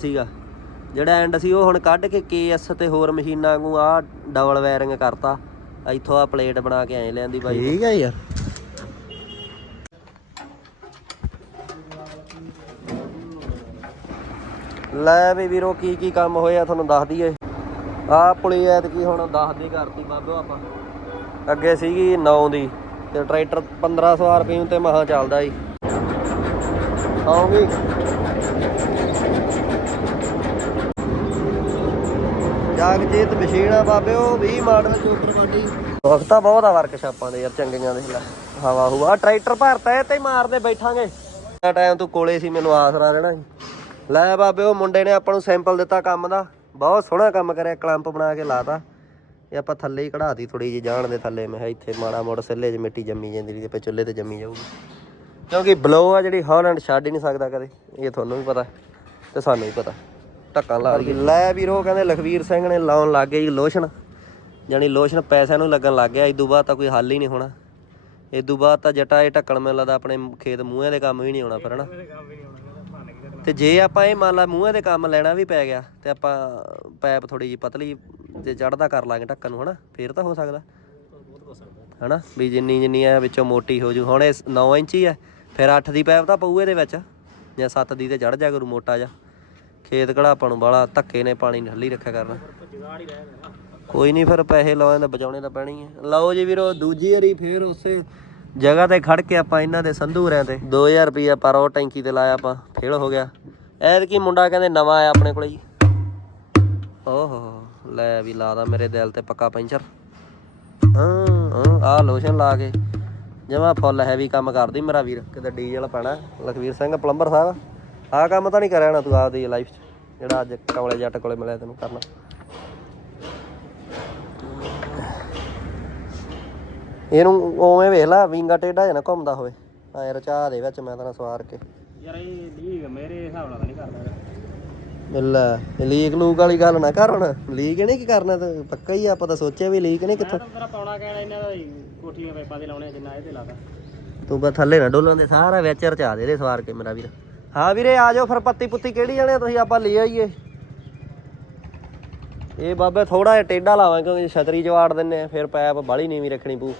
ਸੀਗਾ। ਜਿਹੜਾ ਐਂਡ ਸੀ ਉਹ ਹੁਣ ਕੱਢ ਕੇ ਕੇਐਸ ਤੇ ਹੋਰ ਮਸ਼ੀਨਾਂ ਨੂੰ ਆ ਡਬਲ ਵਾਇਰਿੰਗ ਕਰਤਾ। ਇੱਥੋਂ ਆ ਪਲੇਟ ਬਣਾ ਕੇ ਐ ਲੈਂਦੀ ਬਾਈ ਠੀਕ ਹੈ ਯਾਰ। ਲੈ ਵੀ ਵੀਰੋ ਕੀ ਕੀ ਕੰਮ ਹੋਇਆ ਤੁਹਾਨੂੰ ਦੱਸ ਦਈਏ। ਆ ਪੁਲੀ ਐਤ ਕੀ ਹੁਣ 10 ਦੀ ਕਰਤੀ ਬਾਬਿਓ ਆਪਾਂ। ਅੱਗੇ ਸੀਗੀ 9 ਦੀ ਤੇ ਟਰੈਕਟਰ 1500 ਰੁਪਏ ਤੇ ਮਹਾ ਚੱਲਦਾ ਈ ਆਉਂਗੀ। ਜਗਜੀਤ ਮਸ਼ੀਨ ਬਾਬਿਓ 20 ਮਾਡਲ ਚੋਪਰ ਬਾਡੀ ਵਕਤਾ ਬਹੁਤ ਆ ਵਰਕਸ਼ਾਪਾਂ ਦੇ ਯਾਰ ਚੰਗੀਆਂ ਦੇ ਲੈ। ਹਵਾ ਹੁਆ। ਟਰੈਕਟਰ ਭਰਤਾ ਇਹ ਤੇ ਮਾਰਦੇ ਬੈਠਾਂਗੇ। ਆ ਟਾਈਮ ਤੂੰ ਕੋਲੇ ਸੀ ਮੈਨੂੰ ਆਸਰਾ ਰਹਿਣਾ ਸੀ। ਲੈ ਬਾਬਿਓ ਮੁੰਡੇ ਨੇ ਆਪਾਂ ਨੂੰ ਸੈਂਪਲ ਦਿੱਤਾ ਕੰਮ ਦਾ। ਬਹੁਤ ਸੋਹਣਾ ਕੰਮ ਕਰਿਆ ਕਲੰਪ ਬਣਾ ਕੇ ਲਾਤਾ। ਇਹ ਆਪਾਂ ਥੱਲੇ ਹੀ ਕਢਾਤੀ ਥੋੜੀ ਜਿਹੀ ਜਾਣ ਦੇ ਥੱਲੇ। ਮੈਂ ਇੱਥੇ ਮਾੜਾ ਮੋੜ ਸਿੱਲੇ 'ਚ ਮਿੱਟੀ ਜੰਮੀ ਜਾਂਦੀ ਰਹੀ ਤੇ ਚੁੱਲ੍ਹੇ ਤੇ ਜੰਮੀ ਜਾਊਗੀ। ਕਿਉਂਕਿ ਬਲੋ ਆ ਜਿਹੜੀ ਹਾਲੈਂਡ ਛੱਡ ਹੀ ਨਹੀਂ ਸਕਦਾ ਕਦੇ। ਇਹ ਤੁਹਾਨੂੰ ਵੀ ਪਤਾ ਤੇ ਸਾਨੂੰ ਵੀ ਪਤਾ। ਢੱਕਾਂ ਲਾ ਲਈ ਲੈ ਵੀਰੋ ਕਹਿੰਦੇ ਲਖਵੀਰ ਸਿੰਘ ਨੇ ਲਾਉਣ ਲੱਗ ਗਏ ਜੀ ਲੋਸ਼ਨ। ਜਾਨੀ ਲੋਸ਼ਨ ਪੈਸਿਆਂ ਨੂੰ ਲੱਗਣ ਲੱਗ ਗਿਆ ਇਦੋਂ ਬਾਅਦ ਤਾਂ ਕੋਈ ਹੱਲ ਹੀ ਨਹੀਂ ਹੋਣਾ। ਇਦੋਂ ਬਾਅਦ ਤਾਂ ਜਟਾ ਇਹ ਢੱਕਣ ਮੈਨੂੰ ਲੱਗਦਾ ਆਪਣੇ ਖੇਤ ਮੂੰਹਾਂ ਦੇ ਕੰਮ ਵੀ ਨਹੀਂ ਆਉਣਾ ਫਿਰ ਹਨਾ? ਤੇ ਜੇ ਆਪਾਂ ਇਹ ਮੰਨ ਲਾ ਮੂੰਹਾਂ ਦੇ ਕੰਮ ਲੈਣਾ ਵੀ ਪੈ ਗਿਆ ਤੇ ਆਪਾਂ ਪੈਪ ਥੋੜੀ ਜਿਹੀ ਪਤਲੀ ਤੇ ਚੜਦਾ ਕਰ ਲਾਂਗੇ ਢੱਕਣ ਨੂੰ ਹਨਾ? ਫੇਰ ਤਾਂ ਹੋ ਸਕਦਾ। ਹਨਾ? ਵੀ ਜਿੰਨੀ ਜਿੰਨੀ ਆ ਵਿੱਚੋਂ ਮੋਟੀ ਹੋ ਜੂ। ਹੁਣ ਇਹ 9 ਇੰਚੀ ਆ ਫਿਰ 8 ਦੀ ਪੈਪ ਤਾਂ ਪਊ ਇਹਦੇ ਵਿੱਚ ਜਾਂ 7 ਦੀ ਤੇ ਚੜ ਜਾ ਕਰੂ ਮੋਟਾ ਜਾ ਖੇਤ ਕਿਹੜਾ ਆਪਾਂ ਨੂੰ ਬਾਲਾ ਧੱਕੇ ਨੇ, ਪਾਣੀ ਹੱਲੀ ਰੱਖਿਆ ਕਰਨਾ। ਕੋਈ ਨਹੀਂ ਫਿਰ ਪੈਸੇ ਲਾਉਣੇ ਤਾਂ ਬਚਾਉਣੇ ਤਾਂ ਪੈਣੀ ਹੈ ਲਓ ਜੀ ਵੀਰੋ, ਦੂਜੀ ਵਾਰੀ ਫੇਰ ਉਸੇ ਜਗ੍ਹਾ ਤੇ ਖੜ ਕੇ ਆਪਾਂ ਇਹਨਾਂ ਦੇ ਸੰਧੂਰਿਆਂ ਤੇ। 2000 ਰੁਪਈਆ ਪਰ ਉਹ ਟੈਂਕੀ ਤੇ ਲਾਇਆ ਆਪਾਂ, ਫੇਲ ਹੋ ਗਿਆ। ਐਦ ਕੀ ਮੁੰਡਾ ਕਹਿੰਦੇ ਨਵਾਂ ਆਇਆ ਆਪਣੇ ਕੋਲੇ ਜੀ। ਓਹੋ, ਲੈ ਵੀ ਲਾਦਾ ਮੇਰੇ ਦਿਲ ਤੇ ਪੱਕਾ ਪੈਂਚਰ। ਹਾਂ ਹਾਂ ਆ ਲੋਸ਼ਨ ਲਾ ਕੇ। ਜਮਾ ਫੁੱਲ ਹੈਵੀ ਕੰਮ ਕਰਦੀ ਮੇਰਾ ਵੀਰ, ਕਿਤੇ ਡੀਜ਼ਲ ਪੈਣਾ। ਲਖਵੀਰ ਸਿੰਘ, ਪਲੰਬਰ ਸਾਹਿਬ। ਆਹ ਕੰਮ ਤਾਂ ਨਹੀਂ ਕਰਿਆ ਨਾ ਤੂੰ ਆਪਦੀ ਲਾਈਫ 'ਚ ਜਿਹੜਾ ਅੱਜ ਕਮਲੇ ਜੱਟ ਕੋਲੇ ਮਿਲਿਆ ਤੈਨੂੰ ਕਰਨਾ। ਇਹਨੂੰ ਉਵੇਂ ਵੇਖ ਲੈ ਵਿੰਗਾ ਜਿਹਾ ਨਾ ਘੁੰਮਦਾ ਹੋਵੇ। ਐ ਰਚਾ ਦੇ ਵਿੱਚ ਮੈਂ ਤਾਂ ਸਵਾਰ ਕੇ। ਯਾਰ ਇਹ ਲੀਗ ਮੇਰੇ ਹਿਸਾਬ ਨਾਲ ਨਹੀਂ ਕਰਦਾ ਲੈ ਲੀਕ ਲੂਕ ਵਾਲੀ ਗੱਲ ਨਾ ਕਰ ਹੁਣ। ਲੀਕ ਇਹਨੇ ਕੀ ਕਰਨਾ ਤੇ ਪੱਕਾ ਹੀ ਆਪਾਂ ਤਾਂ ਸੋਚਿਆ ਵੀ ਲੀਕ ਨੇ ਕਿੱਥੋਂ। ਤੇਰਾ ਪਾਉਣਾ ਕਹਿਣਾ ਇਹਨਾਂ ਦਾ ਹੀ ਕੋਠੀਆਂ ਪੈਪਾਂ ਦੇ ਲਾਉਣੇ ਆ, ਜਿੰਨਾ ਇਹ ਤੇ ਲਾਦਾ ਤੂੰ ਬਸ ਥੱਲੇ ਨਾ ਡੋਲਣ ਦੇ ਸਾਰਾ ਵਿੱਚ ਰਚਾ ਦੇ ਦੇ ਸਵਾਰ ਕੇ ਮੇਰਾ ਵੀਰ। ਹਾਂ ਵੀਰੇ, ਆ ਜਾਓ ਫਿਰ ਪੱਤੀ ਪੁੱਤੀ ਕਿਹੜੀ ਜਾਣੇ ਤੁਸੀਂ ਆਪਾਂ ਲੈ ਆਈਏ। ਇਹ ਬਾਬੇ ਥੋੜਾ ਜਿਹਾ ਟੇਢਾ ਲਾਵਾਂ, ਕਿਉਂਕਿ ਛਤਰੀ ਜਵਾੜ ਵਾੜ ਦਿੰਨੇ ਆ, ਫਿਰ ਪੈਪ ਬਾਲੀ ਨੀਵੀਂ ਰੱਖਣੀ ਪੂ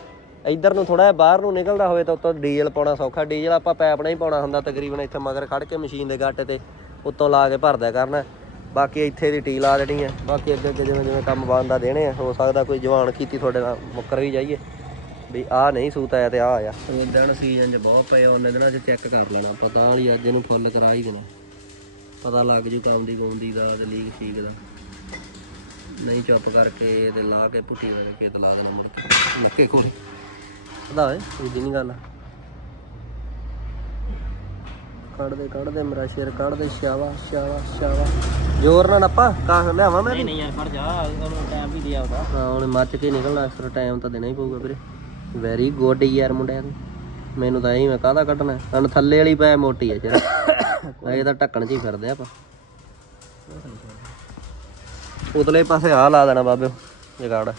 ਇੱਧਰ ਨੂੰ ਥੋੜਾ ਜਿਹਾ ਬਾਹਰ ਨੂੰ ਨਿਕਲਦਾ ਹੋਵੇ ਤਾਂ ਉੱਤੋਂ ਡੀਜ਼ਲ ਪਾਉਣਾ ਸੌਖਾ। ਡੀਜ਼ਲ ਆਪਾਂ ਪੈਪ ਨਾਲ ਹੀ ਪਾਉਣਾ ਹੁੰਦਾ, ਤਕਰੀਬਨ ਇੱਥੇ ਮਗਰ ਖੜ ਕੇ ਮਸ਼ੀਨ ਦੇ ਗੱਟ ਤੇ, ਉੱਤੋਂ ਲਾ ਕੇ ਭਰਦਿਆ ਕਰਨਾ। ਬਾਕੀ ਇੱਥੇ ਦੀ ਟੀ ਲਾ ਦੇਣੀ ਹੈ ਬਾਕੀ ਅੱਗੇ ਅੱਗੇ ਜਿਵੇਂ ਜਿਵੇਂ ਕੰਮ ਬਣਦਾ ਦੇਣੇ ਆ, ਹੋ ਸਕਦਾ ਕੋਈ ਜਵਾਨ ਕੀਤੀ ਤੁਹਾਡੇ ਨਾਲ ਮੁੱਕਰ ਵੀ ਜਾਈਏ। ਵੀ ਆਹ ਨਹੀਂ ਸੂਤ ਆਇਆ ਤੇ ਆਹ ਆਇਆ। ਉਹ ਦਿਨ ਸੀਜ਼ਨ 'ਚ ਬਹੁਤ ਪਏ ਆ, ਉਹਨੇ ਦਿਨਾਂ 'ਚ ਚੈੱਕ ਕਰ ਲੈਣਾ। ਪਤਾ ਨਹੀਂ ਅੱਜ ਇਹਨੂੰ ਫੁੱਲ ਕਰਾ ਹੀ ਦੇਣਾ। ਪਤਾ ਲੱਗ ਜੂ ਕੰਮ ਦੀ ਗੌਂਦੀ ਦਾ ਤੇ ਲੀਕ ਠੀਕ ਦਾ। ਨਹੀਂ ਚੁੱਪ ਕਰਕੇ ਤੇ ਲਾ ਕੇ ਪੁੱਟੀ ਲਾ ਕੇ ਤੇ ਲਾ ਦੇਣਾ ਮੁੜ ਕੇ। ਲੱਕੇ ਕੋਲੇ। ਪਤਾ ਓਏ ਇਹ ਨਹੀਂ ਗੱਲ। ਕੱਢ ਦੇ ਕੱਢ ਦੇ ਮੇਰਾ ਸ਼ੇਰ ਕੱਢ ਦੇ ਸ਼ਾਵਾ ਸ਼ਾਵਾ ਸ਼ਾਵਾ ਜ਼ੋਰ ਨਾਲ ਨੱਪਾ? ਕਾਹ ਲਿਆਵਾਂ ਮੈਂ ਨਹੀਂ ਨਹੀਂ ਯਾਰ ਫੜ ਜਾ ਉਹਨੂੰ ਟਾਈਮ ਵੀ ਦਿਆ ਉਹਦਾ ਹਾਂ ਉਹਨੇ ਮੱਚ ਕੇ ਨਿਕਲਣਾ ਇਸ ਤਰ੍ਹਾਂ ਟਾਈਮ ਤਾਂ ਦੇਣਾ ਹੀ ਪਊਗਾ ਵੀਰੇ। ਵੈਰੀ ਗੁੱਡ ਯਾਰ ਮੁੰਡਿਆਂ ਨੂੰ ਮੈਨੂੰ ਤਾਂ ਐਂ ਮੈਂ ਕਾਹਦਾ ਕੱਢਣਾ? ਹਨ ਥੱਲੇ ਵਾਲੀ ਪੈ ਮੋਟੀ ਹੈ ਜਰਾ। ਇਹ ਤਾਂ ਢੱਕਣ 'ਚ ਹੀ ਫਿਰਦੇ ਆਪਾਂ। ਉਤਲੇ ਪਾਸੇ ਆ ਲਾ ਦੇਣਾ ਬਾਬਿਓ ਜਗਾੜ।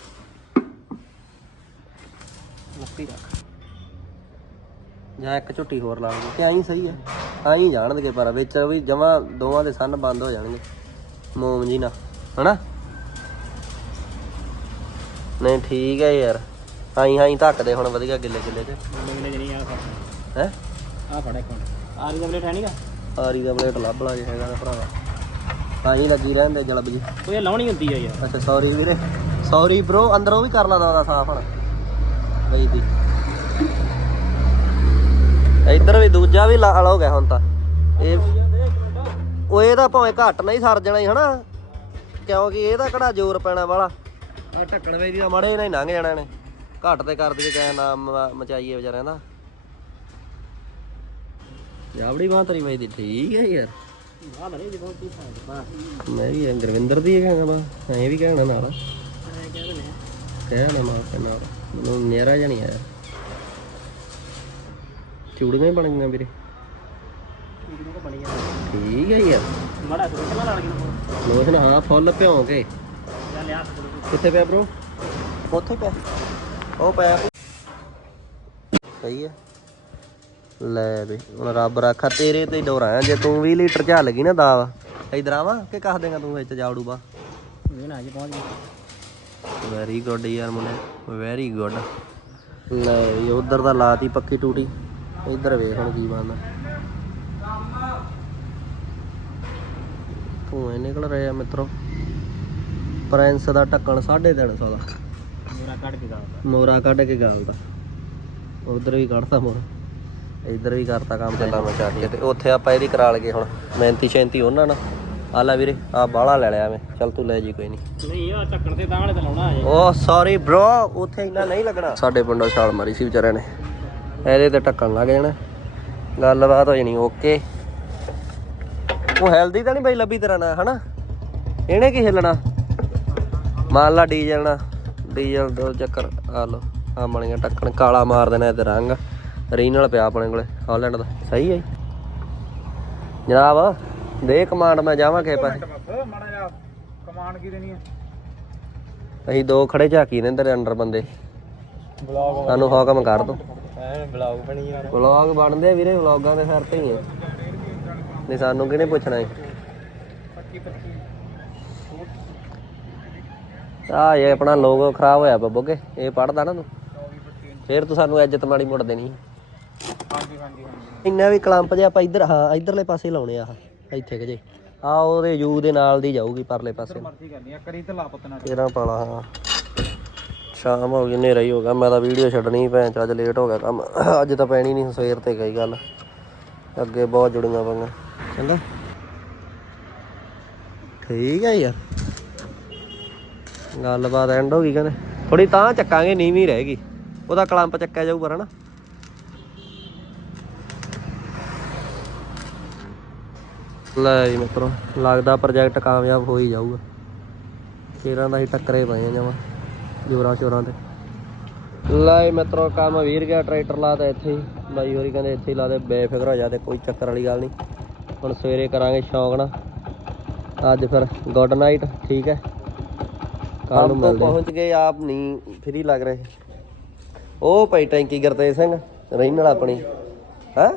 ਮੁੱਕੀ ਰੱਖ। ਜਾਂ ਇੱਕ ਝੁੱਟੀ ਹੋਰ ਲਾ ਲਓ ਕਿ ਆਈ ਸਹੀ ਹੈ ਆਈ ਜਾਣਗੇ ਪਰ ਵਿੱਚ ਵੀ ਜਮਾ ਦੋਵਾਂ ਦੇ ਸੰਨ ਬੰਦ ਹੋ ਜਾਣਗੇ। ਮੋਮ ਜੀ ਨਾ ਹਨਾ? ਨਹੀਂ ਠੀਕ ਹੈ ਯਾਰ। ਆਈ ਆਈ ਧੱਕਦੇ ਹੁਣ ਵਧੀਆ ਗਿੱਲੇ ਗਿੱਲੇ ਚ ਮੰਗਨੇ ਜਣੀ ਆ ਫੜ। ਹੈ? ਆ ਫੜ ਇੱਕ ਮਿੰਟ। ਆਰੀ ਦਾ ਪਲੇਟ ਹੈ ਨਹੀਂਗਾ ਆਰੀ ਦਾ ਪਲੇਟ ਲੱਭ ਲਾ ਜੇ ਹੈਗਾ ਤਾਂ ਭਰਾਵਾ। ਆਈ ਲੱਗੀ ਰਹਿੰਦੇ ਜਲਬ ਜੀ। ਉਹ ਇਹ ਲਾਉਣੀ ਹੁੰਦੀ ਆ ਯਾਰ। ਅੱਛਾ ਸੌਰੀ ਵੀਰੇ। ਸੌਰੀ ਬ్రో ਅੰਦਰੋਂ ਵੀ ਕਰ ਲਾ ਦਾ ਸਾਫ਼ ਹੁਣ। ਬਈ ਦੀ। ਇੱਧਰ ਵੀ ਦੂਜਾ ਵੀ ਲਾਲ ਹੋ ਗਿਆ ਹੁਣ ਤਾਂ। ਇਹ ਉਹ ਇਹਦਾ ਭਾਵੇਂ ਘੱਟ ਨਹੀਂ ਸਰ ਜਾਣਾ ਹੀ ਹਨਾ। ਕਿਉਂਕਿ ਇਹਦਾ ਕਿਹੜਾ ਜ਼ੋਰ ਪੈਣਾ ਵਾਲਾ। ਆ ਢੱਕਣ ਵੇਦੀ ਦਾ ਮਾੜੇ ਨਾਲ ਹੀ ਲੰਘ ਜਾਣਾ ਨੇ ਘੱਟ ਤੇ ਕਰ ਦਈਏ ਕਿਆ ਨਾਮ ਮਚਾਈਏ ਵਿਚਾਰਿਆਂ ਦਾ। ਜਾਵੜੀ ਬਾਹ ਤੇਰੀ ਵੇਦੀ ਠੀਕ ਹੈ ਯਾਰ। ਆ ਨਹੀਂ ਜਦੋਂ ਕੀ ਫਾਇਦਾ ਮੈਂ ਵੀ ਇਹ ਦੀ ਇਹ ਕਹਿੰਦਾ ਐਂ ਵੀ ਕਹਿਣਾ ਨਾਲ। ਕਹਿਣਾ ਮਾਂ ਕੇ ਮੈਨੂੰ ਨੇਰਾ ਜਣੀ ਆਇਆ। ਚੂੜੀਆਂ ਹੀ ਬਣ ਗਈਆਂ ਵੀਰੇ। ਵੀਡੀਓ ਠੀਕ ਹੈ ਯਾਰ। ਮੜਾ ਸੁਣ ਕੇ ਲੜ ਲੋਸ਼ਨ ਹਾਂ, ਫੁੱਲ ਭਿਉਂ ਕੇ। ਕਿੱਥੇ ਪਿਆ ਬ్రో ਉੱਥੇ ਪਿਆ। ਉਹ ਪਿਆ ਸਹੀ ਹੈ ਲੈ ਬਈ ਹੁਣ ਰੱਬ ਰਾਖਾ ਤੇਰੇ ਤੇ ਡੋਰਾ ਜੇ ਤੂੰ 20 ਲੀਟਰ ਝੱਲ ਗਈ ਨਾ ਦਾਵਾ ਇਧਰ ਆਵਾਂ ਕਿ ਕਹ ਦੇਗਾ ਤੂੰ ਵਿੱਚ ਜਾਵੜੂ ਬਾ ਇਹ ਨਾ ਜੀ ਪਹੁੰਚ ਗਏ ਵੈਰੀ ਗੁੱਡ ਯਾਰ ਮੁੰਡੇ ਵੈਰੀ ਗੁੱਡ ਲੈ ਵੀ ਉਧਰ ਤਾਂ ਲਾਤੀ ਪੱਕੀ ਟੂਟੀ। ਇਧਰ ਵੇਖ ਹੁਣ ਕੀ ਬਣਦਾ। ਧੂਏ ਨਿਕਲ ਰਹੇ ਮਿੱਤਰੋ। ਪ੍ਰਿੰਸ ਦਾ ਢੱਕਣ 350 ਦਾ। ਮੇਰਾ ਕੱਢ ਕੇ ਗਾ ਮੋਰਾ ਕੱਢ ਕੇ ਗਾਲਦਾ। ਉਧਰ ਵੀ ਕੱਢਤਾ ਮੋਰਾ। ਇਧਰ ਵੀ ਕਰਤਾ ਕੰਮ। ਚੱਲਾ ਮੈਂ ਚੱਕ ਕੇ ਤੇ ਉੱਥੇ ਆਪਾਂ ਇਹਦੀ ਕਰਾ ਲਗੇ ਹੁਣ। ਮਿਹਨਤੀ ਸ਼ੈਂਤੀ ਉਹਨਾਂ ਨਾਲ। ਆ ਲੈ ਵੀਰੇ ਆ ਬਾਹਲਾ ਲੈ ਲਿਆ ਮੈਂ। ਚੱਲ ਤੂੰ ਲੈ ਜੀ ਕੋਈ ਨਹੀਂ। ਨਹੀਂ ਆ ਢੱਕਣ ਤੇ ਤਾਂ ਵਾਲੇ ਤੇ ਲਾਉਣਾ ਅਜੇ ਓ ਸੌਰੀ ਬ੍ਰੋ ਉੱਥੇ ਇੰਨਾ ਨਹੀਂ ਲੱਗਣਾ। ਸਾਡੇ ਪਿੰਡੋਂ ਛਾਲ ਮਾਰੀ ਸੀ ਵਿਚਾਰਿਆਂ ਨੇ। ਇਹਦੇ ਤੇ ਟੱਕਣ ਲੱਗ ਜਾਣਾ। ਗੱਲਬਾਤ ਹੋ ਜਾਣੀ ਓਕੇ ਉਹ ਹੈਲਦੀ ਤਾਂ ਨਹੀਂ ਬਈ ਲੱਭੀ ਤੇਰਾ ਨਾ ਹਨਾ? ਇਹਨੇ ਕੀ ਹਿੱਲਣਾ? ਮੰਨ ਲਾ ਡੀਜ਼ਲ ਨਾ ਡੀਜ਼ਲ ਦੋ ਚੱਕਰ ਆ ਲੋ ਆ ਬਣੀਆਂ ਟੱਕਣ ਕਾਲਾ ਮਾਰ ਦੇਣਾ ਇਹਦੇ ਰੰਗ। ਰੀਨਲ ਪਿਆ ਆਪਣੇ ਕੋਲੇ ਹਾਲੈਂਡ ਦਾ। ਸਹੀ ਹੈ ਜਨਾਬ ਦੇ ਕਮਾਂਡ ਮੈਂ ਜਾਵਾਂ ਕਿਸੇ ਪਾਸੇ। ਮਾੜਾ ਜਿਹਾ ਕਮਾਂਡ ਕੀ ਦੇਣੀ ਹੈ ਅਸੀਂ ਦੋ ਖੜੇ ਝਾਕੀ ਨੇ ਤੇਰੇ ਅੰਡਰ ਬੰਦੇ। ਬਲੌਗ ਸਾਨੂੰ ਹੁਕਮ ਕਰ ਦੋ। ਐ ਬਲੌਗ ਬਣੀ ਯਾਰ ਵਲੌਗ ਬਣਦੇ ਵੀਰੇ ਵਲੌਗਾਂ ਦੇ ਸਿਰ ਤੇ ਹੀ ਨਹੀਂ ਸਾਨੂੰ ਕਿਹਨੇ ਪੁੱਛਣਾ ਹੈ 25 25 ਆ ਇਹ ਆਪਣਾ ਲੋਗੋ ਖਰਾਬ ਹੋਇਆ ਬੱਬੋਗੇ ਇਹ ਪੜਦਾ ਨਾ ਤੂੰ। ਫੇਰ ਤੂੰ ਸਾਨੂੰ ਇੱਜ਼ਤ ਮਾੜੀ ਮੁੜ ਦੇਣੀ ਹਾਂਜੀ ਹਾਂਜੀ ਇੰਨਾ ਵੀ ਕਲੰਪ ਜੇ ਆਪਾਂ ਇੱਧਰ ਹਾਂ ਇੱਧਰਲੇ ਪਾਸੇ ਲਾਉਣੇ ਆ ਆਹ, ਇੱਥੇ ਕਿ ਜੇ। ਆ ਉਹਦੇ ਯੂ ਦੇ ਨਾਲ ਦੀ ਜਾਊਗੀ ਪਰਲੇ ਪਾਸੇ। ਮਰਜ਼ੀ ਕਰਨੀ ਆ ਕਰੀ ਤੇ ਲਾਪਤ ਨਾ 13 ਪਾਲਾ ਹਾਂ। ਸ਼ਾਮ ਹੋ ਗਈ ਹਨੇਰਾ ਹੀ ਹੋ ਗਿਆ ਮੈਂ ਤਾਂ ਵੀਡੀਓ ਛੱਡਣੀ ਭੈਣ ਚ ਅੱਜ ਲੇਟ ਹੋ ਗਿਆ ਕੰਮ। ਅੱਜ ਤਾਂ ਪੈਣੀ ਨਹੀਂ ਸਵੇਰ ਤੇ ਗਈ ਗੱਲ। ਅੱਗੇ ਬਹੁਤ ਜੁੜੀਆਂ ਪਈਆਂ। ਚੰਗਾ। ਠੀਕ ਹੈ ਯਾਰ। ਗੱਲਬਾਤ ਐਂਡ ਹੋ ਗਈ ਕਹਿੰਦੇ। ਥੋੜੀ ਤਾਂ ਚੱਕਾਂਗੇ, ਨੀਵੀਂ ਰਹਿ ਗਈ। ਉਹਦਾ ਕਲੰਪ ਚੱਕਿਆ ਜਾਊ ਪਰ ਹਨਾ। ਲੈ ਜੀ ਮਿੱਤਰੋ, ਲੱਗਦਾ ਪ੍ਰੋਜੈਕਟ ਕਾਮਯਾਬ ਹੋ ਹੀ ਜਾਊਗਾ। ਸ਼ੇਰਾਂ ਦਾ ਹੀ ਟੱਕਰੇ ਪਏ ਆ ਜਮਾ, ਜੋਰਾਂ ਸ਼ੋਰਾਂ ਤੇ। ਲੈ ਮਿੱਤਰੋ, ਕੰਮ ਵੀਰ ਗਿਆ, ਟਰੈਕਟਰ ਲਾਤਾ ਇੱਥੇ ਹੀ। ਬਾਈ ਹੋਰੀ ਕਹਿੰਦੇ ਇੱਥੇ ਹੀ ਲਾ ਦੇ, ਬੇਫਿਕਰ ਹੋ ਜਾ ਤੇ, ਕੋਈ ਚੱਕਰ ਵਾਲੀ ਗੱਲ ਨਹੀਂ। ਹੁਣ ਸਵੇਰੇ ਕਰਾਂਗੇ ਸ਼ੌਂਕ ਨਾਲ ਅੱਜ ਫਿਰ ਗੁੱਡ ਨਾਈਟ ਠੀਕ ਹੈ। ਕੱਲ ਨੂੰ ਮਿਲਦੇ ਪਹੁੰਚ ਗਏ ਆਪ ਨਹੀਂ ਫਰੀ ਲੱਗ ਰਹੇ। ਉਹ ਪਈ ਟੈਂਕੀ ਗੁਰਤੇਜ ਸਿੰਘ ਰਹਿਣ ਵਾਲਾ ਆਪਣੀ। ਹੈ?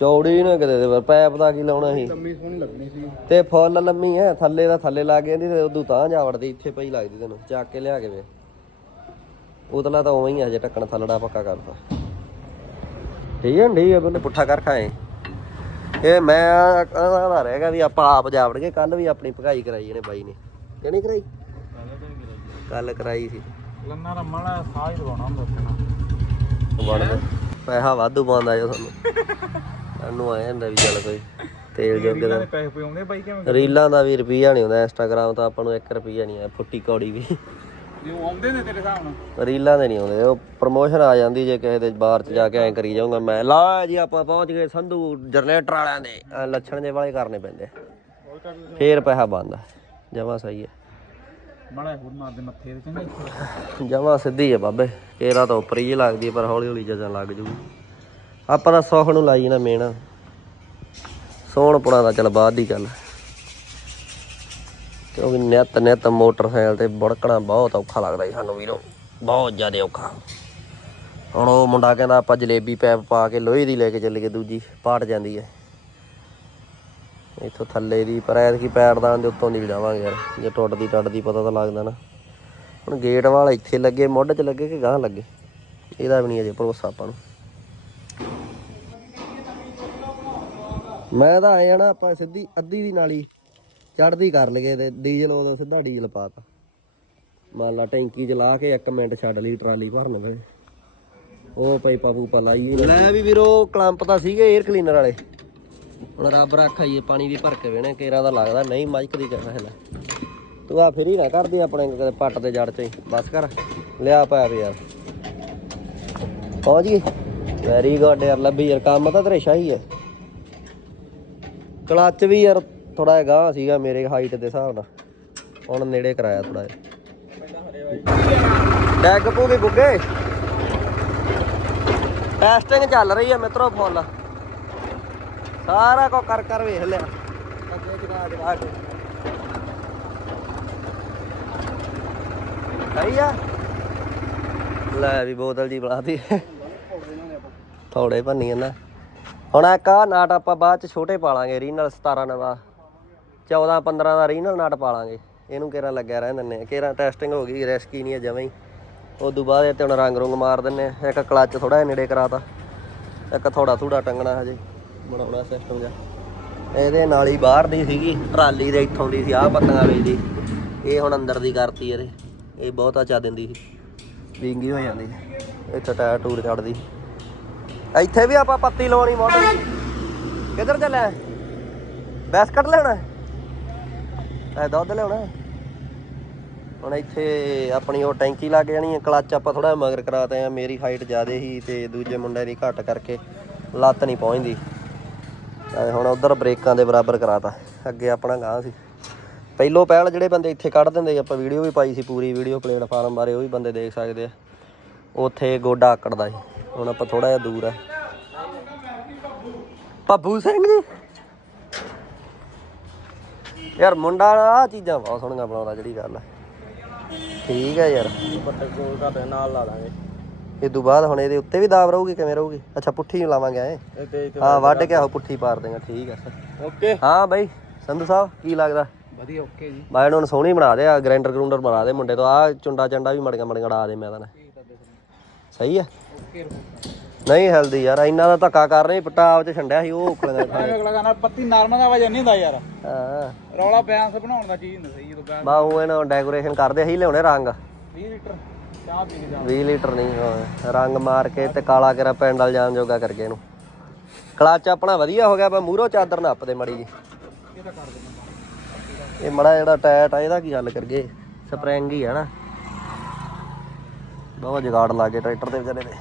ਚੌੜੀ ਨਾ ਕਿਤੇ ਦੇ ਪੈਪ ਦਾ ਕੀ ਲਾਉਣਾ ਸੀ? ਲੰਮੀ ਸੋਹਣੀ ਲੱਗਣੀ ਸੀ। ਤੇ ਫੁੱਲ ਲੰਮੀ ਐ ਥੱਲੇ ਦਾ ਥੱਲੇ ਲੱਗ ਜਾਂਦੀ ਤੇ ਉਦੋਂ ਤਾਂ ਜਾ ਵੜਦੀ ਇੱਥੇ ਪਈ ਲੱਗਦੀ ਤੈਨੂੰ ਚੱਕ ਕੇ ਲਿਆ ਕੇ ਵੇ। ਉਤਲਾ ਤਾਂ ਉਵੇਂ ਹੀ ਆ ਜੇ ਢੱਕਣ ਥੱਲੜਾ ਪੱਕਾ ਕਰਦਾ ਠੀਕ ਹੈ ਠੀਕ ਹੈ ਪੁੱਠਾ ਕਰ ਖਾਏ। ਇਹ ਮੈਂ ਕਹਿੰਦਾ ਰਹੇਗਾ ਵੀ ਆਪਾਂ ਆਪ ਜਾਵੜਗੇ ਕੱਲ ਵੀ ਆਪਣੀ ਭਗਾਈ ਕਰਾਈ ਇਹਨੇ ਬਾਈ ਨੇ। ਕਿ ਨਹੀਂ ਕਰਾਈ? ਕੱਲ ਕਰਾਈ ਸੀ। ਲੰਨਾ ਦਾ ਮਾੜਾ ਸਾਹ ਹੀ ਦਵਾਉਣਾ ਹੁੰਦਾ ਉੱਥੇ ਬਣਦਾ ਪੈਸਾ ਵਾਧੂ ਪਾਉਂਦਾ ਜੋ ਸਾਨੂੰ। ਸਾਨੂੰ ਆਇਆ ਹੁੰਦਾ ਵੀ ਚੱਲ ਕੋਈ ਤੇਲ ਜੋਗੇ ਦਾ ਪੈਸੇ ਪਏ ਆਉਂਦੇ ਬਾਈ ਕਿਵੇਂ ਰੀਲਾਂ ਦਾ ਵੀ ਰੁਪਈਆ ਨਹੀਂ ਹੁੰਦਾ ਇੰਸਟਾਗ੍ਰਾਮ ਤਾਂ ਆਪਾਂ ਨੂੰ 1 ਰੁਪਈਆ ਨਹੀਂ ਆਇਆ ਫੁੱਟੀ ਕੌੜੀ ਵੀ। ਜੇ ਉਹ ਆਉਂਦੇ ਨੇ ਤੇਰੇ ਹਿਸਾਬ ਨਾਲ? ਰੀਲਾਂ ਦੇ ਨਹੀਂ ਆਉਂਦੇ ਉਹ ਪ੍ਰਮੋਸ਼ਨ ਆ ਜਾਂਦੀ ਜੇ ਕਿਸੇ ਦੇ ਬਾਹਰ ਚ ਜਾ ਕੇ ਐਂ ਕਰੀ ਜਾਊਂਗਾ ਮੈਂ। ਲਾ ਜੀ ਆਪਾਂ ਪਹੁੰਚ ਗਏ ਸੰਧੂ ਜਨਰੇਟਰ ਵਾਲਿਆਂ ਦੇ। ਐਂ ਲੱਛਣ ਜੇ ਵਾਲੇ ਕਰਨੇ ਪੈਂਦੇ। ਫੇਰ ਪੈਸਾ ਬੰਦਾ ਜਮਾ ਸਹੀ ਹੈ। ਮਾੜਾ ਹੋਰ ਮਾਰਦੇ ਮੱਥੇ ਤੇ ਚੰਗਾ। ਇੱਥੇ ਜਮਾ ਸਿੱਧੀ ਹੈ ਬਾਬੇ ਕੇਰਾ ਤਾਂ ਉੱਪਰ ਹੀ ਲੱਗਦੀ ਪਰ ਹੌਲੀ ਹੌਲੀ ਜਜਾਂ ਲੱਗ ਜੂਗੀ। ਆਪਾਂ ਤਾਂ ਸੌਖ ਨੂੰ ਲਾਈ ਨਾ ਮੇਨ ਸੋਹਣ ਪੁਣਾ ਦਾ ਚੱਲ ਬਾਅਦ ਦੀ ਗੱਲ। ਕਿਉਂਕਿ ਨਿੱਤ ਨਿੱਤ ਮੋਟਰਸਾਈਕਲ ਤੇ ਬੜਕਣਾ ਬਹੁਤ ਔਖਾ ਲੱਗਦਾ ਜੀ ਸਾਨੂੰ ਵੀਰੋ, ਬਹੁਤ ਜ਼ਿਆਦਾ ਔਖਾ। ਹੁਣ ਉਹ ਮੁੰਡਾ ਕਹਿੰਦਾ ਆਪਾਂ ਜਲੇਬੀ ਪੈਪ ਪਾ ਕੇ ਲੋਹੇ ਦੀ ਲੈ ਕੇ ਚੱਲੀਏ, ਦੂਜੀ ਪਾਟ ਜਾਂਦੀ ਹੈ ਇੱਥੋਂ ਥੱਲੇ ਦੀ, ਪਰ ਐਤਕੀ ਪੈਰਦਾਨ ਦੇ ਉੱਤੋਂ ਦੀ ਜਾਵਾਂਗੇ ਯਾਰ। ਜੇ ਟੁੱਟਦੀ ਟੱਟਦੀ ਪਤਾ ਤਾਂ ਲੱਗਦਾ ਨਾ ਹੁਣ ਗੇਟ ਵਾਲ ਇੱਥੇ ਲੱਗੇ, ਮੁੱਢ 'ਚ ਲੱਗੇ ਕਿ ਗਾਂ ਲੱਗੇ? ਇਹਦਾ ਵੀ ਨਹੀਂ ਅਜੇ ਭਰੋਸਾ ਆਪਾਂ ਨੂੰ। ਮੈਂ ਤਾਂ ਆਇਆ ਨਾ, ਆਪਾਂ ਸਿੱਧੀ ਅੱਧੀ ਦੀ ਨਾਲੀ ਚੜਦੀ ਕਰ ਲਗੇ ਤੇ ਡੀਜ਼ਲ ਉਦੋਂ ਸਿੱਧਾ ਡੀਜ਼ਲ ਪਾਤਾ ਮੰਨ ਲਾ ਟੈਂਕੀ 'ਚ ਲਾ ਕੇ 1 ਮਿੰਟ ਛੱਡ ਲਈ, ਟਰਾਲੀ ਭਰਨ ਵੇਲੇ ਉਹ ਪਾਈਪਾਂ ਪੂਪਾਂ ਲਾਈਏ ਲੈ ਵੀ ਵੀਰੋ, ਕਲੰਪ ਤਾਂ ਸੀਗੇ 에ਅਰ ਕਲੀਨਰ ਵਾਲੇ। ਹੁਣ ਰੱਬ ਰੱਖਾਈਏ, ਪਾਣੀ ਵੀ ਭਰ ਕੇ ਵੇਣੇ ਕੇਰਾ ਦਾ ਲੱਗਦਾ ਨਹੀਂ, ਮਾਈਕ ਦੀ ਜਗ੍ਹਾ ਹੈ ਤੂੰ ਆ ਫਰੀ ਨਾ ਕਰਦੀ ਆਪਣੇ ਕਦੇ ਪੱਟ ਦੇ ਜੜ ਚ ਹੀ, ਬਸ ਕਰ, ਲਿਆ ਪਾਇਆ ਵੀ ਯਾਰ। ਪਹੁੰਚ ਗਈ? ਵੈਰੀ ਗੁੱਡ ਯਾਰ, ਲੱਭੀ ਯਾਰ, ਕੰਮ ਤਾਂ ਤੇਰੇ ਸ਼ਾਹੀ ਹੈ ਕਲੱਚ ਵੀ ਯਾਰ ਥੋੜਾ ਜਿਹਾ ਸੀਗਾ ਮੇਰੇ ਹਾਈਟ ਦੇ ਹਿਸਾਬ ਨਾਲ। ਹੁਣ ਨੇੜੇ ਕਰਾਇਆ ਥੋੜਾ ਜਿਹਾ। ਡੈਗ ਪੂਗੀ ਬੁੱਗੇ ਟੈਸਟਿੰਗ ਚੱਲ ਰਹੀ ਹੈ ਮਿੱਤਰੋ ਫੁੱਲ। ਸਾਰਾ ਕੋ ਕਰ ਕਰ ਵੇਖ ਲਿਆ। ਅੱਗੇ ਜਗਾ ਜਗਾ ਕੇ ਸਹੀ ਆ। ਲੈ ਵੀ ਬੋਤਲ ਜੀ ਬੁਲਾਤੀ ਥੋੜੇ ਭੰਨੀ ਨਾ ਹੁਣ ਇੱਕ ਆ ਨਾਟ ਆਪਾਂ ਬਾਅਦ ਚ ਛੋਟੇ ਪਾਲਾਂਗੇ ਰੀਨਲ 17 ਨਵਾਂ। 14 15 ਦਾ ਰੀਨਲ ਨਾਟ ਪਾਲਾਂਗੇ ਇਹਨੂੰ ਕਿਹੜਾ ਲੱਗਿਆ ਰਹਿਣ ਦਿੰਨੇ ਆ। ਕਿਹੜਾ ਟੈਸਟਿੰਗ ਹੋ ਗਈ ਰੈਸਕੀ ਨਹੀਂ ਹੈ ਜਮਾਂ ਹੀ। ਉਸ ਬਾਅਦ ਇਹ ਤੇ ਹੁਣ ਰੰਗ ਰੁੰਗ ਮਾਰ ਦਿੰਨੇ ਆ। ਇੱਕ ਕਲੱਚ ਥੋੜਾ ਜਿਹਾ ਨੇੜੇ ਕਰਾਤਾ। ਇੱਕ ਥੋੜਾ ਥੋੜਾ ਟੰਗਣਾ ਹਜੇ। ਬਣਾਉਣਾ ਸਿਸਟਮ ਜਿਹਾ। ਇਹਦੇ ਨਾਲ ਹੀ ਬਾਹਰ ਦੀ ਸੀਗੀ, ਟਰਾਲੀ ਦੇ ਇੱਥੋਂ ਦੀ ਸੀ, ਆਹ ਪੱਤੀਆਂ ਵੇਚਦੀ ਇਹ ਹੁਣ ਅੰਦਰ ਦੀ ਕਰਤੀ ਇਹਦੇ। ਇਹ ਬਹੁਤ ਚਾ ਦਿੰਦੀ ਸੀ। ਵਿੰਗੀ ਹੋ ਜਾਂਦੀ ਇੱਥੇ ਟਾਇਰ ਟੂਰ ਚੜਦੀ ਇੱਥੇ ਵੀ ਆਪਾਂ ਪੱਤੀ ਲਵਾਉਣੀ ਮੋਟਰ। ਕਿੱਧਰ ਚੱਲਿਆ? ਬੈਸਕਟ ਲੈਣਾ ਐ ਦੁੱਧ ਲਿਆਉਣਾ? ਹੁਣ ਇੱਥੇ ਆਪਣੀ ਉਹ ਟੈਂਕੀ ਲੱਗ ਜਾਣੀ ਹੈ ਕਲੱਚ ਆਪਾਂ ਥੋੜਾ ਮਗਰ ਕਰਾਤੇ ਆ। ਮੇਰੀ ਹਾਈਟ ਜ਼ਿਆਦਾ ਸੀ ਤੇ ਦੂਜੇ ਮੁੰਡੇ ਦੀ ਘੱਟ ਕਰਕੇ ਲੱਤ ਨਹੀਂ ਪਹੁੰਚਦੀ। ਐ ਹੁਣ ਉਧਰ ਬ੍ਰੇਕਾਂ ਦੇ ਬਰਾਬਰ ਕਰਾਤਾ। ਅੱਗੇ ਆਪਣਾ ਗਾਂ ਸੀ। ਪਹਿਲੋ ਪਹਿਲ ਜਿਹੜੇ ਬੰਦੇ ਇੱਥੇ ਕੱਢ ਦਿੰਦੇ ਆਪਾਂ ਵੀਡੀਓ ਵੀ ਪਾਈ ਸੀ ਪੂਰੀ, ਵੀਡੀਓ ਪਲੇਟਫਾਰਮ ਬਾਰੇ ਉਹ ਵੀ ਬੰਦੇ ਦੇਖ ਸਕਦੇ ਆ। ਉੱਥੇ ਗੋਡਾ ਆਕੜਦਾ ਸੀ। ਹੁਣ ਆਪਾਂ ਥੋੜਾ ਜਿਹਾ ਦੂਰ ਆ। ਪੱਬੂ ਸਿੰਘ ਜੀ। ਯਾਰ ਮੁੰਡਾ ਆ ਚੀਜ਼ਾਂ ਬਹੁਤ ਸੋਹਣੀਆਂ ਬਣਾਉਂਦਾ ਜਿਹੜੀ ਗੱਲ ਹੈ ਠੀਕ ਹੈ ਯਾਰ। ਪੱਤੇ ਕੋਲ ਘੱਟ ਨਾਲ ਲਾ ਦਾਂਗੇ। ਇਹ ਤੋਂ ਬਾਅਦ ਹੁਣ ਇਹਦੇ ਉੱਤੇ ਵੀ ਦਾਬ ਰਹੂਗੀ ਕਿਵੇਂ ਰਹੂਗੀ? ਅੱਛਾ ਪੁੱਠੀ ਨੂੰ ਲਾਵਾਂਗੇ ਐ। ਹਾਂ ਵੱਢ ਕੇ ਆਹੋ ਪੁੱਠੀ ਪਾਰ ਦੇਗਾ ਠੀਕ ਆ। ਓਕੇ। ਹਾਂ ਬਾਈ ਸੰਧੂ ਸਾਹਿਬ ਕੀ ਲੱਗਦਾ? ਵਧੀਆ ਓਕੇ ਜੀ। ਬਾਈ ਨੂੰ ਹੁਣ ਸੋਹਣੀ ਬਣਾ ਦੇ ਆ ਗ੍ਰਾਈਂਡਰ ਗਰੂੰਡਰ ਬਣਾ ਦੇ ਮੁੰਡੇ ਤੋਂ। ਆ ਚੁੰਡਾ ਚੰਡਾ ਵੀ ਮੜੀਆਂ ਮੜੀਆਂ ਡਾ ਦੇ ਮੈਂ ਤਾਂ। ਸਹੀ ਆ? ਓਕੇ ਨਹੀਂ ਹੈਲਦੀ ਯਾਰ ਇੰਨਾ ਦਾ ਧੱਕਾ ਕਰ ਰਹੇ ਪਟਾਪ ਚ ਛੰਡਿਆ ਸੀ ਉਹ ਉਖਲੀਆਂ ਖਾਣੇ ਅਗਲਾ ਗਾਣਾ ਪੱਤੀ ਨਾਰਮਲ ਦਾ ਵਜਨ ਨਹੀਂ ਹੁੰਦਾ ਯਾਰ। ਹਾਂ। ਰੌਲਾ ਬੈਂਸ ਬਣਾਉਣ ਦਾ ਚੀਜ਼ ਹੁੰਦਾ ਸਹੀ ਜਦੋਂ ਬੈਂਸ ਬਾ ਉਹ ਇਹਨਾਂ ਡੈਕੋਰੇਸ਼ਨ ਕਰਦੇ ਸੀ ਲਿਆਉਣੇ ਰੰਗ। 20 ਲੀਟਰ। 20 ਲੀਟਰ ਨਹੀਂ ਹਾਂ, ਰੰਗ ਮਾਰ ਕੇ ਤੇ ਕਾਲਾ ਕਰਾ ਪੈਂਡਲ ਜਾਣ ਜੋਗਾ ਕਰਕੇ ਇਹਨੂੰ। ਕਲੱਚ ਆਪਣਾ ਵਧੀਆ ਹੋ ਗਿਆ ਬਾ ਮੂਹਰੋਂ ਚਾਦਰ ਨੱਪਦੇ ਮੜੀ ਜੀ। ਇਹ ਤਾਂ ਮੜਾ ਜਿਹੜਾ ਟਾਇਟ ਆ ਇਹਦਾ ਕੀ ਗੱਲ ਕਰਗੇ ਸਪਰਿੰਗ ਹੀ ਆ ਨਾ। ਬਹੁਤ ਜਗਾੜ ਲਾਗੇ ਟਰੈਕਟਰ ਦੇ ਵਿਚਾਰੇ ਦੇ।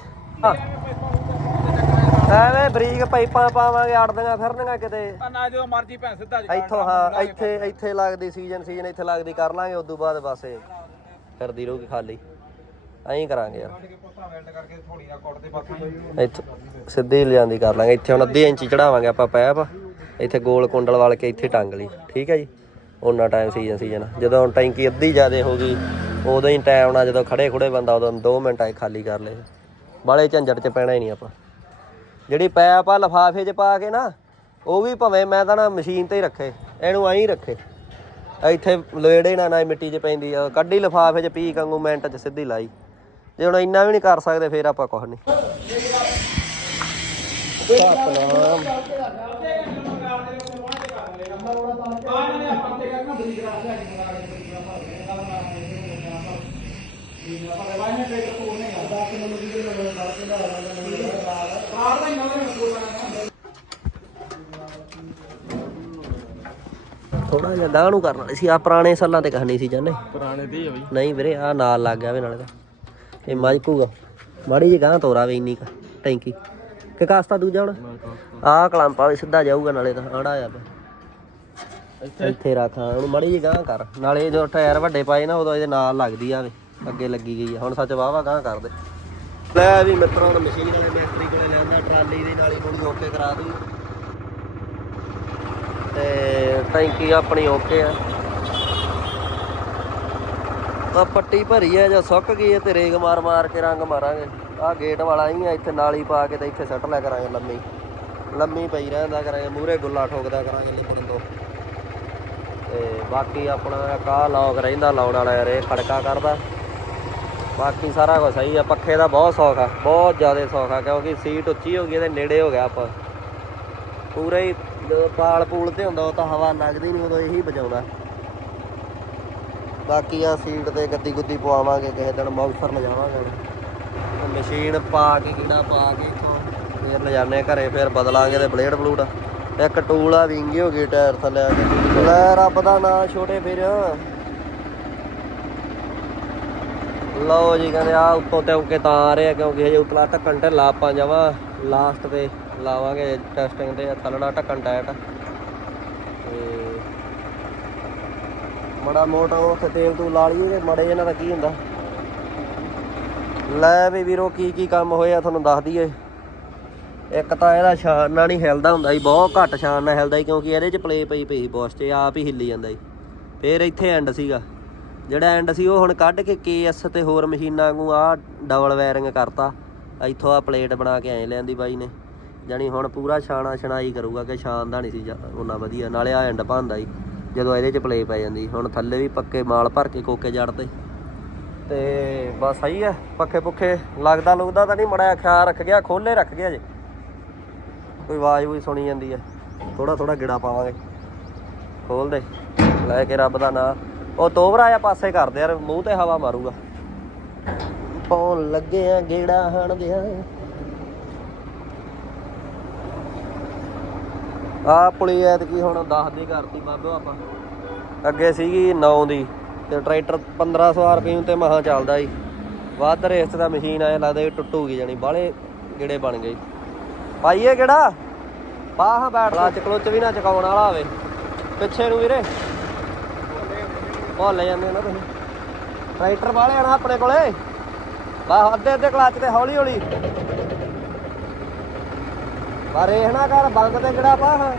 ਐਵੇਂ ਬਰੀਕ ਪਾਈਪਾਂ ਪਾਵਾਂਗੇ ਅੜਦੀਆਂ ਫਿਰਨਗੀਆਂ ਕਿਤੇ। ਨਾ ਜਦੋਂ ਮਰਜ਼ੀ ਭੈਣ ਸਿੱਧਾ ਜੀ। ਇੱਥੋਂ ਹਾਂ ਇੱਥੇ ਇੱਥੇ ਲੱਗਦੀ ਸੀਜ਼ਨ ਸੀਜ਼ਨ ਇੱਥੇ ਲੱਗਦੀ ਕਰ ਲਾਂਗੇ ਉਦੋਂ ਬਾਅਦ ਬਸ ਇਹ। ਫਿਰਦੀ ਰਹੂਗੀ ਖਾਲੀ। ਐਂ ਕਰਾਂਗੇ ਯਾਰ। ਇੱਥੋਂ ਸਿੱਧੀ ਲਿਆਂਦੀ ਕਰ ਲਾਂਗੇ। ਇੱਥੇ ਹੁਣ ਅੱਧੀ ਇੰਚੀ ਚੜਾਵਾਂਗੇ ਆਪਾਂ ਪੈਪ। ਇੱਥੇ ਗੋਲ ਕੁੰਡਲ ਵਾਲ ਕੇ ਇੱਥੇ ਟੰਗ ਲਈ। ਠੀਕ ਹੈ ਜੀ? ਉਹਨਾਂ ਟਾਈਮ ਸੀਜ਼ਨ ਸੀਜ਼ਨ ਜਦੋਂ ਟੈਂਕੀ ਅੱਧੀ ਜ਼ਿਆਦੇ ਹੋ ਗਈ ਉਦੋਂ ਹੀ ਟਾਈਮ ਨਾਲ ਜਦੋਂ ਖੜੇ ਖੁੜੇ ਬੰਦਾ ਉਦੋਂ 2 ਮਿੰਟਾਂ 'ਚ ਖਾਲੀ ਕਰ ਲਏ ਬਾਲੇ ਝੰਜਟ 'ਚ ਪੈਣਾ ਹੀ ਨਹੀਂ ਆਪਾਂ। ਜਿਹੜੀ ਪੈਪ ਆ ਲਫਾਫੇ 'ਚ ਪਾ ਕੇ ਨਾ ਉਹ ਵੀ ਭਵੇਂ ਮੈਂ ਤਾਂ ਨਾ ਮਸ਼ੀਨ ਤੇ ਹੀ ਰੱਖੇ। ਇਹਨੂੰ ਐਂ ਹੀ ਰੱਖੇ। ਇੱਥੇ ਲੋੜੇ ਨਾ ਨਾ ਮਿੱਟੀ 'ਚ ਪੈਂਦੀ ਆ। ਕੱਢੀ ਲਫਾਫੇ 'ਚ ਪੀ ਕੰਗੂ ਮਿੰਟ 'ਚ ਸਿੱਧੀ ਲਾਈ। ਜੇ ਹੁਣ ਇੰਨਾ ਵੀ ਨਹੀਂ ਕਰ ਸਕਦੇ ਫੇਰ ਆਪਾਂ ਕੁਝ ਨਹੀਂ। ਸਤਨਾਮ ਥੋੜਾ ਜਿਹਾ ਗਾਂਹ ਨੂੰ ਕਰਨ ਵਾਲੀ ਸੀ ਆ ਪੁਰਾਣੇ ਸਾਲਾਂ ਤੇ ਕਹਾਣੀ ਸੀ ਜਾਨੇ ਪੁਰਾਣੇ ਦੀ ਆ ਬਈ। ਨਹੀਂ ਵੀਰੇ ਆ ਨਾਲ ਲੱਗ ਗਿਆ ਵੇ ਨਾਲੇ ਤਾਂ। ਇਹ ਮਾਜਕੂਗਾ ਮਾੜੀ ਜੀ ਗਾਂ ਤੋਰਾ ਵੇ ਇੰਨੀ ਕ। ਟੈਂਕੀ ਕਿ ਕਾਸਤਾ ਦੂਜਾ ਹੁਣ? ਆ ਕਲੰਪਾ ਵੀ ਸਿੱਧਾ ਜਾਊਗਾ ਨਾਲੇ ਤਾਂ। ਆੜਾ ਆ। ਇੱਥੇ? ਰੱਖ ਹਾਂ ਉਹਨੂੰ ਮਾੜੀ ਜੀ ਗਾਂ ਕਰ। ਨਾਲੇ ਜੋ ਟਾਇਰ ਵੱਡੇ ਪਾਏ ਨਾ ਉਦੋਂ ਇਹਦੇ ਨਾਲ ਲੱਗਦੀ ਆਵੇ ਅੱਗੇ ਲੱਗੀ ਗਈ ਆ। ਹੁਣ ਸੱਚ ਵਾਵਾ ਗਾਂ ਕਰ ਦੇ। ਲੈ ਵੀ ਮਿੱਤਰਾਂ ਨੂੰ ਮਸ਼ੀਨ ਵਾਲੇ ਮਿਸਤਰੀ ਕੋਲੇ ਲੈਂਦਾ ਟਰਾਲੀ ਦੀ ਨਾਲੀ ਥੋੜੀ ਓਕੇ ਕਰਾ ਦੂ ਤੇ ਟੈਂਕੀ ਆਪਣੀ ਓਕੇ ਆ। ਤਾਂ ਪੱਟੀ ਭਰੀ ਹੈ ਜਾਂ ਸੁੱਕ ਗਈ ਹੈ ਤੇ ਰੇਗ ਮਾਰ ਮਾਰ ਕੇ ਰੰਗ ਮਾਰਾਂਗੇ। ਆਹ ਗੇਟ ਵਾਲਾ ਹੀ ਆ, ਇੱਥੇ ਨਾਲੀ ਪਾ ਕੇ ਤੇ ਇੱਥੇ ਸੱਟ ਲਿਆ ਕਰਾਂਗੇ ਲੰਮੀ। ਲੰਮੀ ਪਈ ਰਹਿੰਦਾ ਕਰਾਂਗੇ ਮੂਰੇ ਗੁੱਲਾ ਠੋਕਦਾ ਕਰਾਂਗੇ ਲਿਪਣ ਤੋਂ। ਤੇ ਬਾਕੀ ਆਪਣਾ ਕਾ ਲੌਕ ਰਹਿੰਦਾ, ਲਾਉਣ ਵਾਲਾ ਰੇ ਖੜਕਾ ਕਰਦਾ। ਬਾਕੀ ਸਾਰਾ ਕੁਝ ਸਹੀ ਆ, ਪੱਖੇ ਦਾ ਬਹੁਤ ਸੌਖ ਆ, ਬਹੁਤ ਜ਼ਿਆਦਾ ਸੌਖ ਆ, ਕਿਉਂਕਿ ਸੀਟ ਉੱਚੀ ਹੋ ਗਈ ਇਹਦੇ ਨੇੜੇ ਹੋ ਗਿਆ ਆਪਾਂ। ਪੂਰਾ ਹੀ ਜਦੋਂ ਪਾਲ ਪੂਲ ਤੇ ਹੁੰਦਾ, ਉਹ ਤਾਂ ਹਵਾ ਲੱਗਦੀ ਨਹੀਂ ਉਦੋਂ ਇਹੀ ਬਚਾਉਂਦਾ। ਬਾਕੀ ਆ ਸੀਟ ਤੇ ਗੱਦੀ ਗੁੱਦੀ ਪਵਾਵਾਂਗੇ, ਕਿਸੇ ਦਿਨ ਮੌਕਸਰ ਲਿਜਾਵਾਂਗੇ ਮਸ਼ੀਨ ਪਾ ਕੇ ਕੀੜਾ ਪਾ ਕੇ ਫੇਰ ਲਿਜਾਣੇ ਘਰੇ, ਫੇਰ ਬਦਲਾਂਗੇ ਤੇ ਬਲੇਡ ਬਲੂਡ ਇੱਕ ਟੂਲ ਆ, ਵਿੰਗੀ ਹੋ ਗਈ ਟਾਇਰ ਥੱਲੇ ਆ ਕੇ। ਲੈ ਰੱਬ ਦਾ ਨਾਂ ਛੋਟੇ ਫਿਰ ਲਓ ਜੀ ਕਹਿੰਦੇ ਆ, ਉੱਤੋਂ ਤੇ ਉੱਕੇ ਤਾਂ ਆ ਰਹੇ ਆ, ਕਿਉਂਕਿ ਹਜੇ ਉਤਲਾ ਢੱਕਣ ਢਿੱਲਾ ਆਪਾਂ ਜਾਵਾਂ। ਲਾਸਟ ਤੇ ਲਾਵਾਂਗੇ ਟੈਸਟਿੰਗ ਤੇ ਥੱਲੜਾ ਢੱਕਣ ਟਾਇਟ ਤੇ ਮੜਾ ਮੋਟਾ ਉੱਥੇ ਤੇਲ ਤੂੰ ਲਾ ਲਈਏ ਤੇ ਮੜੇ ਇਹਨਾਂ ਦਾ ਕੀ ਹੁੰਦਾ? ਲੈ ਵੀ ਵੀਰੋ ਕੀ ਕੀ ਕੰਮ ਹੋਇਆ ਤੁਹਾਨੂੰ ਦੱਸ ਦਈਏ। ਇੱਕ ਤਾਂ ਇਹਦਾ ਸ਼ਾਨ ਨਾਲ ਨਹੀਂ ਹਿਲਦਾ ਹੁੰਦਾ ਸੀ ਬਹੁਤ ਘੱਟ ਸ਼ਾਨ ਨਾਲ ਹਿਲਦਾ ਸੀ ਕਿਉਂਕਿ ਇਹਦੇ 'ਚ ਪਲੇ ਪਈ ਪਈ ਸੀ ਬੋਸ 'ਚ ਆਪ ਹੀ ਹਿੱਲੀ ਜਾਂਦਾ ਸੀ ਫਿਰ ਇੱਥੇ ਐਂਡ ਸੀਗਾ। ਜਿਹੜਾ ਐਂਡ ਸੀ ਉਹ ਹੁਣ ਕੱਢ ਕੇ ਕੇਐਸ ਤੇ ਹੋਰ ਮਸ਼ੀਨਾਂ ਵਾਂਗੂ ਆ ਡਬਲ ਵਾਇਰਿੰਗ ਕਰਤਾ। ਇੱਥੋਂ ਆ ਪਲੇਟ ਬਣਾ ਕੇ ਐ ਲੈਂਦੀ ਬਾਈ ਨੇ। ਜਾਣੀ ਹੁਣ ਪੂਰਾ ਛਾਣਾ ਛਣਾਈ ਕਰੂਗਾ ਕਿ ਸ਼ਾਨ ਦਾ ਨਹੀਂ ਸੀ, ਜਾ- ਉਹਨਾਂ ਵਧੀਆ, ਨਾਲੇ ਆ ਐਂਡ ਭੰਦਾ ਸੀ ਜਦੋਂ ਇਹਦੇ ਚ ਪਲੇ ਪੈ ਜਾਂਦੀ, ਹੁਣ ਥੱਲੇ ਵੀ ਪੱਕੇ ਮਾਲ ਭਰ ਕੇ ਕੋਕੇ ਜੜਦੇ। ਤੇ ਬਸ ਸਹੀ ਹੈ ਪੱਖੇ ਪੁੱਖੇ ਲੱਗਦਾ ਲੁਗਦਾ ਤਾਂ ਨਹੀਂ, ਮੜਾ ਖਿਆਲ ਰੱਖ ਗਿਆ ਖੋਲੇ ਰੱਖ ਗਿਆ ਜੇ। ਕੋਈ ਆਵਾਜ਼ ਵੀ ਸੁਣੀ ਜਾਂਦੀ ਹੈ ਥੋੜਾ ਥੋੜਾ ਗਿੜਾ ਪਾਵਾਂਗੇ। ਖੋਲ ਦੇ, ਲੈ ਕੇ ਰੱਬ ਦਾ ਨਾਂ। ਉਹ ਤੋਬਰਾ ਆ ਪਾਸੇ ਕਰਦੇ ਯਾਰ ਮੂੰਹ ਤੇ ਹਵਾ ਮਾਰੂਗਾ। ਪਾਉਣ ਲੱਗੇ ਆ ਗੇੜਾ ਹਣ ਦਿਆ ਆ ਪੁਲੀ ਐਤਕੀ ਹੁਣ 10 ਦੀ ਕਰਤੀ ਬਾਬਿਓ ਆਪਾਂ। ਅੱਗੇ ਸੀਗੀ 9 ਦੀ ਤੇ ਟਰੈਕਟਰ 1500 ਰੁਪਏ ਤੇ ਮਹਾ ਚੱਲਦਾ ਜੀ ਵੱਧ ਰੇਸ ਦਾ ਮਸ਼ੀਨ ਆਇਆ ਲੱਗਦਾ ਵੀ ਟੁੱਟੂਗੀ ਜਾਣੀ, ਬਾਹਲੇ ਗੇੜੇ ਬਣ ਗਏ। ਪਾਈਏ ਕਿਹੜਾ? ਬਾਹਾਂ ਬੈਠਦਾ ਕਲਚ ਕਲੁੱਚ ਵੀ ਨਾ ਚਕਾਉਣ ਵਾਲਾ ਹੋਵੇ। ਪਿੱਛੇ ਨੂੰ ਵੀਰੇ। ਭੁੱਲ ਜਾਂਦੇ ਨਾ ਤੁਸੀਂ। ਟਰੈਕਟਰ ਵਾਲੇ ਆਣਾ ਆਪਣੇ ਕੋਲੇ। ਬਾ ਅੱਧੇ ਅੱਧੇ ਕਲਾਚ ਤੇ ਹੌਲੀ ਹੌਲੀ ਪਰ ਇਹ ਨਾ ਕਰ ਬੰਦ ਤੇ ਕਿਹੜਾ ਪਾ ਹਾਂ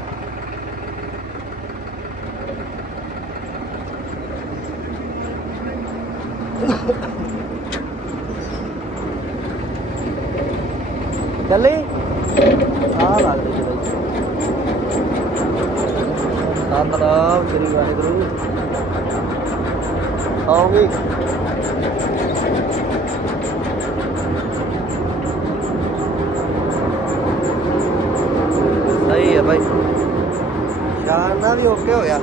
ਚੱਲੀ? ਆ ਲੱਗਦੀ ਜੀ ਬਾਈ। ਸਤਨਾਮ ਸ੍ਰੀ ਵਾਹਿਗੁਰੂ। ਆਉਂਗੀ। ਸਹੀ ਹੈ ਬਾਈ। ਸ਼ਾਨ ਨਾਲ ਵੀ ਓਕੇ ਹੋਇਆ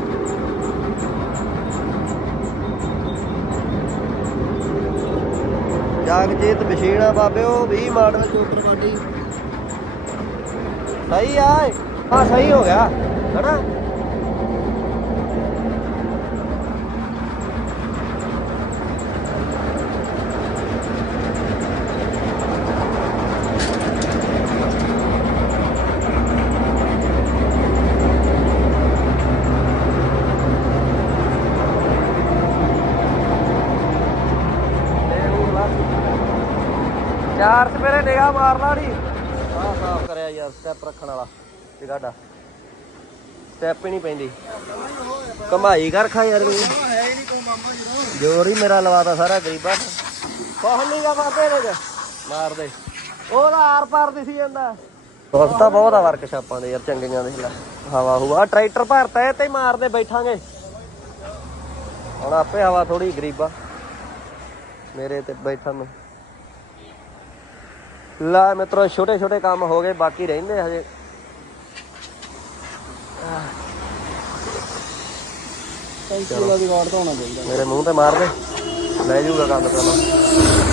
ਜਾਗਜੀਤ ਮਸ਼ੀਨਾ ਬਾਬੇ, ਉਹ 20 ਮਾਡਲ ਚੋਪਰ ਵਾਡੀ ਸਹੀ ਆ ਹਾਂ, ਸਹੀ ਹੋ ਗਿਆ। ਹੈਨਾ ਚਾਰ ਸਵੇਰੇ ਨਿਗਾਹ ਮਾਰ ਲਾ ਨੀ ਆਹ ਸਾਫ਼ ਕਰਿਆ ਯਾਰ ਸਟੈਪ ਰੱਖਣ ਵਾਲਾ ਟਿਕਾਡਾ ਸਟੈਪ ਹੀ ਨਹੀਂ ਪੈਂਦੀ। ਕਮਾਈ ਕਰ ਖਾ ਯਾਰ ਵੀ ਜੋਰ ਹੀ ਮੇਰਾ ਲਵਾਤਾ ਸਾਰਾ ਗਰੀਬਾਂ ਕੋਹ ਨਹੀਂ ਗਾ ਬਾਬੇ ਦੇ ਮਾਰ ਦੇ। ਉਹਦਾ ਆਰ ਪਾਰ ਦਿਸੀ ਜਾਂਦਾ। ਵਕਤਾ ਬਹੁਤ ਆ ਵਰਕਸ਼ਾਪਾਂ ਦੇ ਯਾਰ ਚੰਗੀਆਂ ਦੇ ਹਵਾ ਹੁਵਾ ਟਰੈਕਟਰ ਭਰਤਾ ਤੇ ਮਾਰਦੇ ਬੈਠਾਂਗੇ। ਹੁਣ ਆਪੇ ਹਵਾ ਥੋੜੀ ਗਰੀਬਾ। ਮੇਰੇ ਤੇ ਬੈਠਣ ਨੂੰ। ਲੈ ਮਿੱਤਰੋ ਛੋਟੇ ਛੋਟੇ ਕੰਮ ਹੋ ਗਏ ਬਾਕੀ ਰਹਿੰਦੇ ਹਜੇ। ਸਾਈਕਲ ਦਾ ਰਿਕਾਰਡ ਤਾਂ ਹੋਣਾ ਚਾਹੀਦਾ। ਮੇਰੇ ਮੂੰਹ ਤੇ ਮਾਰ ਦੇ। ਲੈ ਜੂਗਾ ਕੰਮ ਪਹਿਲਾਂ